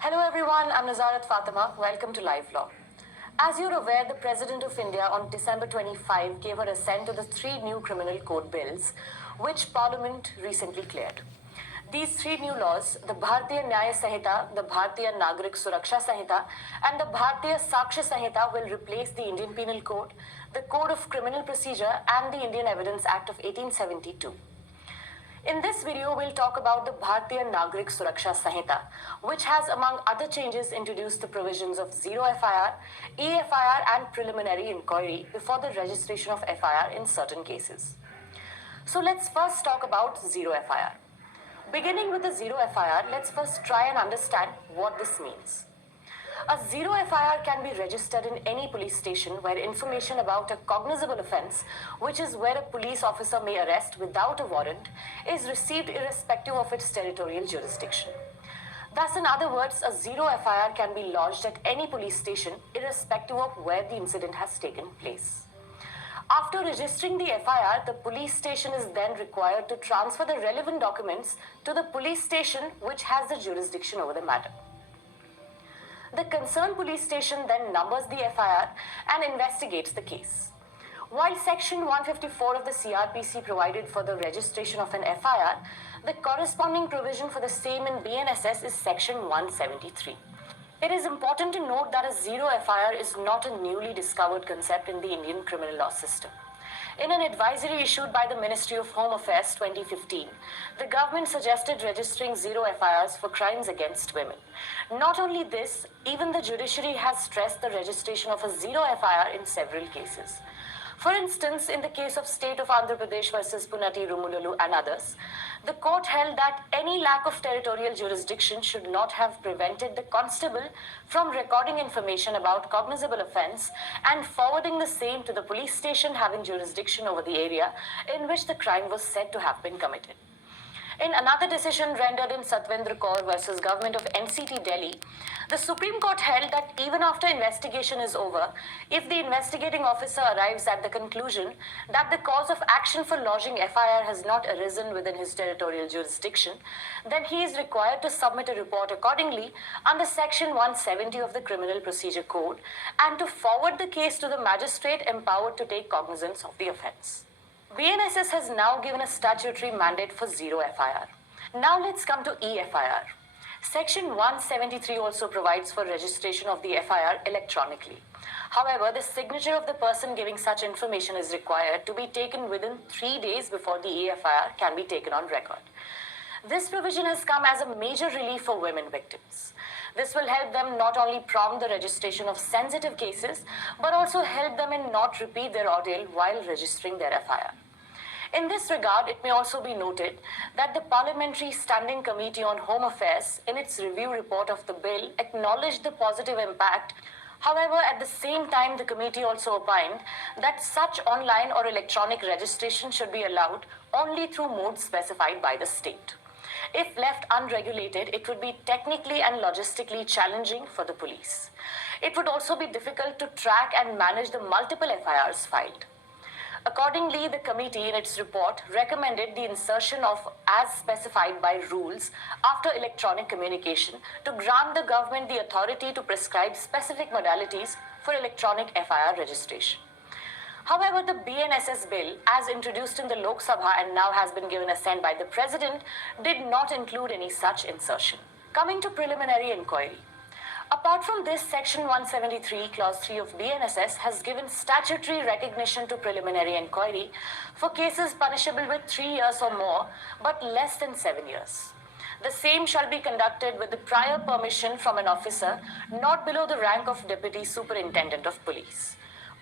Hello everyone, I'm Nazarat Fatima. Welcome to Live Law. As you're aware, the President of India on December 25 gave her assent to the three new criminal code bills, which Parliament recently cleared. These three new laws, the Bharatiya Nyaya Sanhita, the Bharatiya Nagrik Suraksha Sanhita, and the Bharatiya Sakshya Sanhita will replace the Indian Penal Code, the Code of Criminal Procedure, and the Indian Evidence Act of 1872. In this video, we'll talk about the Bharatiya Nagrik Suraksha Sanhita, which has, among other changes, introduced the provisions of zero FIR, EFIR, and preliminary inquiry before the registration of FIR in certain cases. So let's first talk about zero FIR. Beginning with the zero FIR, let's first try and understand what this means. A zero FIR can be registered in any police station where information about a cognizable offence, which is where a police officer may arrest without a warrant, is received irrespective of its territorial jurisdiction. Thus, in other words, a zero FIR can be lodged at any police station irrespective of where the incident has taken place. After registering the FIR, the police station is then required to transfer the relevant documents to the police station which has the jurisdiction over the matter. The concerned police station then numbers the FIR and investigates the case. While Section 154 of the CRPC provided for the registration of an FIR, the corresponding provision for the same in BNSS is Section 173. It is important to note that a zero FIR is not a newly discovered concept in the Indian criminal law system. In an advisory issued by the Ministry of Home Affairs 2015, the government suggested registering zero FIRs for crimes against women. Not only this, even the judiciary has stressed the registration of a zero FIR in several cases. For instance, in the case of State of Andhra Pradesh versus Punati Rumululu and others, the court held that any lack of territorial jurisdiction should not have prevented the constable from recording information about cognizable offence and forwarding the same to the police station having jurisdiction over the area in which the crime was said to have been committed. In another decision rendered in Satvendra Kaur versus Government of NCT Delhi, the Supreme Court held that even after investigation is over, if the investigating officer arrives at the conclusion that the cause of action for lodging FIR has not arisen within his territorial jurisdiction, then he is required to submit a report accordingly under Section 170 of the Criminal Procedure Code and to forward the case to the magistrate empowered to take cognizance of the offence. BNSS has now given a statutory mandate for zero FIR. Now let's come to EFIR. Section 173 also provides for registration of the FIR electronically. However, the signature of the person giving such information is required to be taken within 3 days before the EFIR can be taken on record. This provision has come as a major relief for women victims. This will help them not only prompt the registration of sensitive cases, but also help them in not repeat their ordeal while registering their FIR. In this regard, it may also be noted that the Parliamentary Standing Committee on Home Affairs, in its review report of the bill, acknowledged the positive impact. However, at the same time, the committee also opined that such online or electronic registration should be allowed only through modes specified by the state. If left unregulated, it would be technically and logistically challenging for the police. It would also be difficult to track and manage the multiple FIRs filed. Accordingly, the committee in its report recommended the insertion of as specified by rules after electronic communication to grant the government the authority to prescribe specific modalities for electronic FIR registration. However, the BNSS bill, as introduced in the Lok Sabha and now has been given assent by the President, did not include any such insertion. Coming to preliminary inquiry. Apart from this, Section 173, Clause 3 of BNSS has given statutory recognition to preliminary inquiry for cases punishable with 3 years or more, but less than 7 years. The same shall be conducted with the prior permission from an officer not below the rank of Deputy Superintendent of Police.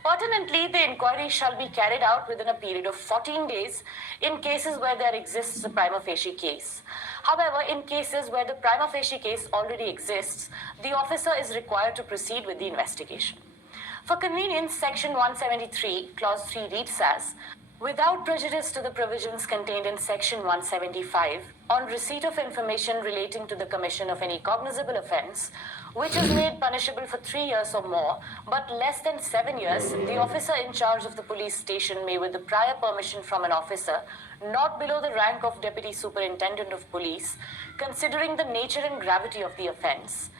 Pertinently, the inquiry shall be carried out within a period of 14 days in cases where there exists a prima facie case. However, in cases where the prima facie case already exists, the officer is required to proceed with the investigation. For convenience, Section 173, Clause 3 reads as, Without prejudice to the provisions contained in Section 175, on receipt of information relating to the commission of any cognizable offence, which is made punishable for 3 years or more, but less than 7 years, the officer in charge of the police station may, with the prior permission from an officer, not below the rank of Deputy Superintendent of Police, considering the nature and gravity of the offence,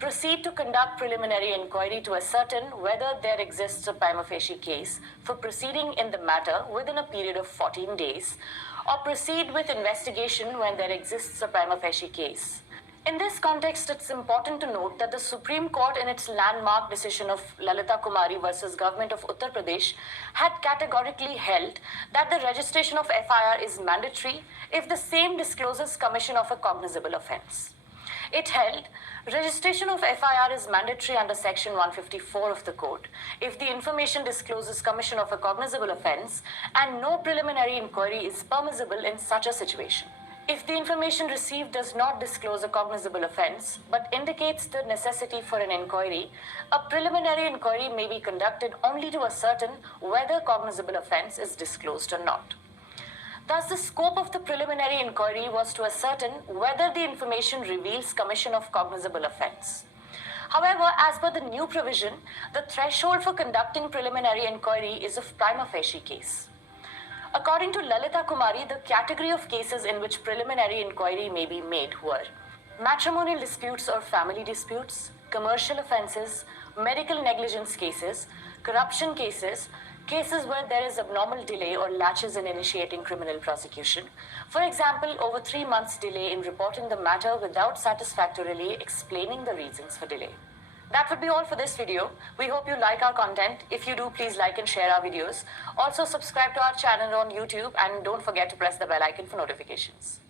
proceed to conduct preliminary inquiry to ascertain whether there exists a prima facie case for proceeding in the matter within a period of 14 days, or proceed with investigation when there exists a prima facie case. In this context, it's important to note that the Supreme Court, in its landmark decision of Lalita Kumari versus Government of Uttar Pradesh, had categorically held that the registration of FIR is mandatory if the same discloses commission of a cognizable offence. It held registration of FIR is mandatory under Section 154 of the Code if the information discloses commission of a cognizable offence and no preliminary inquiry is permissible in such a situation. If the information received does not disclose a cognizable offence but indicates the necessity for an inquiry, a preliminary inquiry may be conducted only to ascertain whether cognizable offence is disclosed or not. Thus, the scope of the preliminary inquiry was to ascertain whether the information reveals commission of cognizable offence. However, as per the new provision, the threshold for conducting preliminary inquiry is of prima facie case. According to Lalita Kumari, the category of cases in which preliminary inquiry may be made were matrimonial disputes or family disputes, commercial offences, medical negligence cases, corruption cases, cases where there is abnormal delay or latches in initiating criminal prosecution. For example, over 3 months delay in reporting the matter without satisfactorily explaining the reasons for delay. That would be all for this video. We hope you like our content. If you do, please like and share our videos. Also subscribe to our channel on YouTube and don't forget to press the bell icon for notifications.